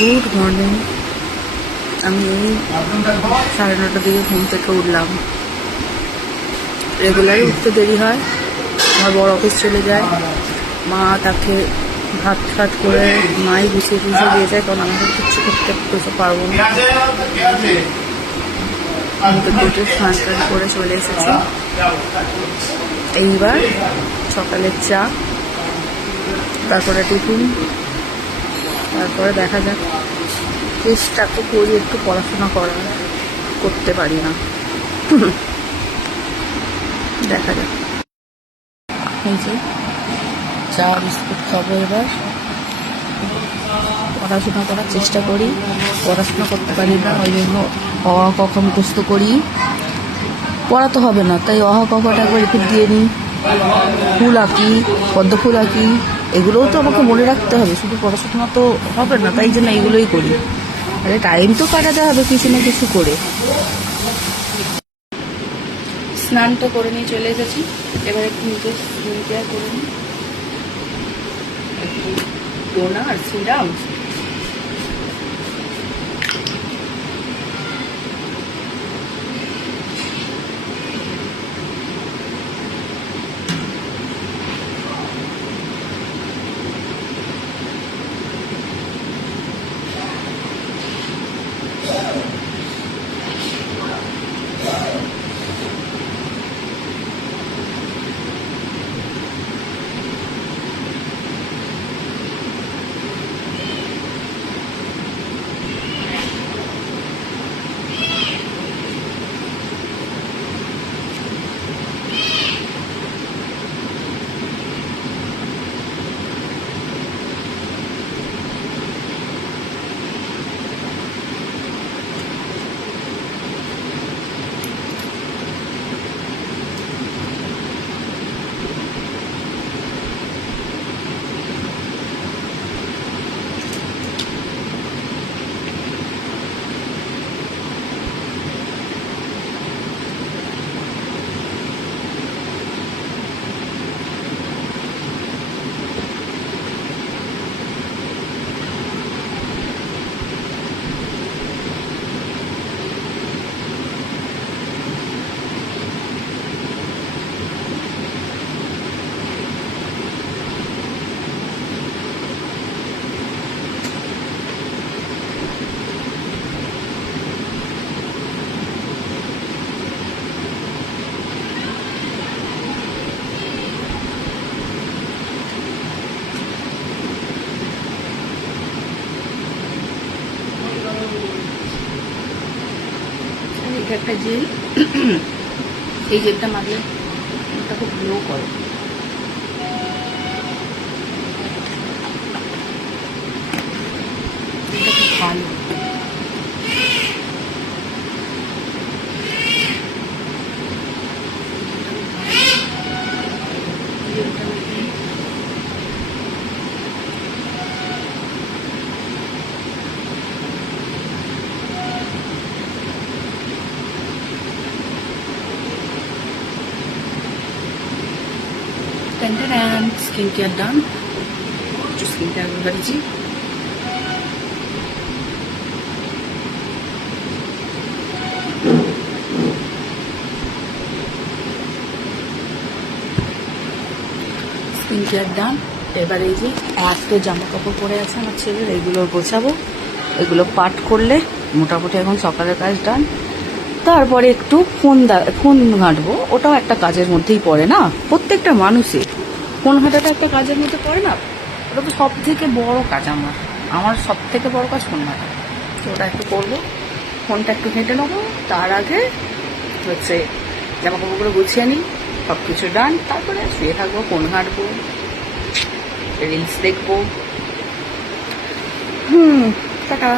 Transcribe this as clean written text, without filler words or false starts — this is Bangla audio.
Good morning. আমি 9:30টার দিকে ঘুম থেকে উঠলাম। রেগুলারই উঠতে দেরি হয়। আমার বড় অফিস চলে যায়, মা তাকে ভাত ফাত করে মাই গুছিয়ে দিয়ে যায়, কারণ আমাকে কিচ্ছু করতে পারবো না। আমি তো দুটো স্নান টান করে চলে এসেছি। এইবার সকালের চা, তারপরে টিফিন, তারপরে দেখা যাক। চেষ্টা তো করি একটু পড়াশোনা করার, করতে পারি না। দেখা যাক। এই যে চা বিস্কুট খাবো। এবার পড়াশোনা করার চেষ্টা করি, পড়াশোনা করতে পারি না। ওই জন্য অ ক খ মুখস্থ করি। পড়াতে হবে না, তাই অ ক খটা একবার রিপিট দিয়ে নিই। ফুল আঁকি, পদ্ম ফুল আঁকি, এগুলোও তো আমাকে মনে রাখতে হবে। শুধু পড়াশোনা তো হবে না, তাই জন্য এইগুলোই করি। আরে টাইম তো কাটাতে হবে কিছু না কিছু করে। স্নান তো করে নিয়ে চলে এসেছি। এবার একটু নিজের স্কিন কেয়ার করে নিই। একটু টোনার আর সিরাম, একটা জেল। এই জেলটা মারলে ওটা খুব গ্লো করে। এটা খুব ভালো। Skin care done. जो स्किन केयर करी স্কিন কেয়ার ডান। এবার এই যে এত জামা কাপড় পরে আছে আমার ছেলের, এইগুলো গোছাবো। এগুলো পাট করলে মোটামুটি এখন সকালের কাজ ডান। তারপরে একটু ফোন ঘাঁটবো। ওটাও একটা কাজের মধ্যেই পড়ে না, প্রত্যেকটা মানুষের ফোন ঘাঁটাটা একটা কাজের মধ্যে পড়ে না। ওটা তো সব থেকে বড় কাজ। আমার সব থেকে বড় কাজ ফোন ঘাঁটা। তো ওটা একটু করবো, ফোনটা একটু ঘেঁটে নেবো। তার আগে হচ্ছে জামা কাপড়গুলো গুছিয়ে নিই, সব কিছু ডান। তারপরে শুয়ে থাকবো, ফোন ঘাঁটবো, রিলস দেখবো। টাটা।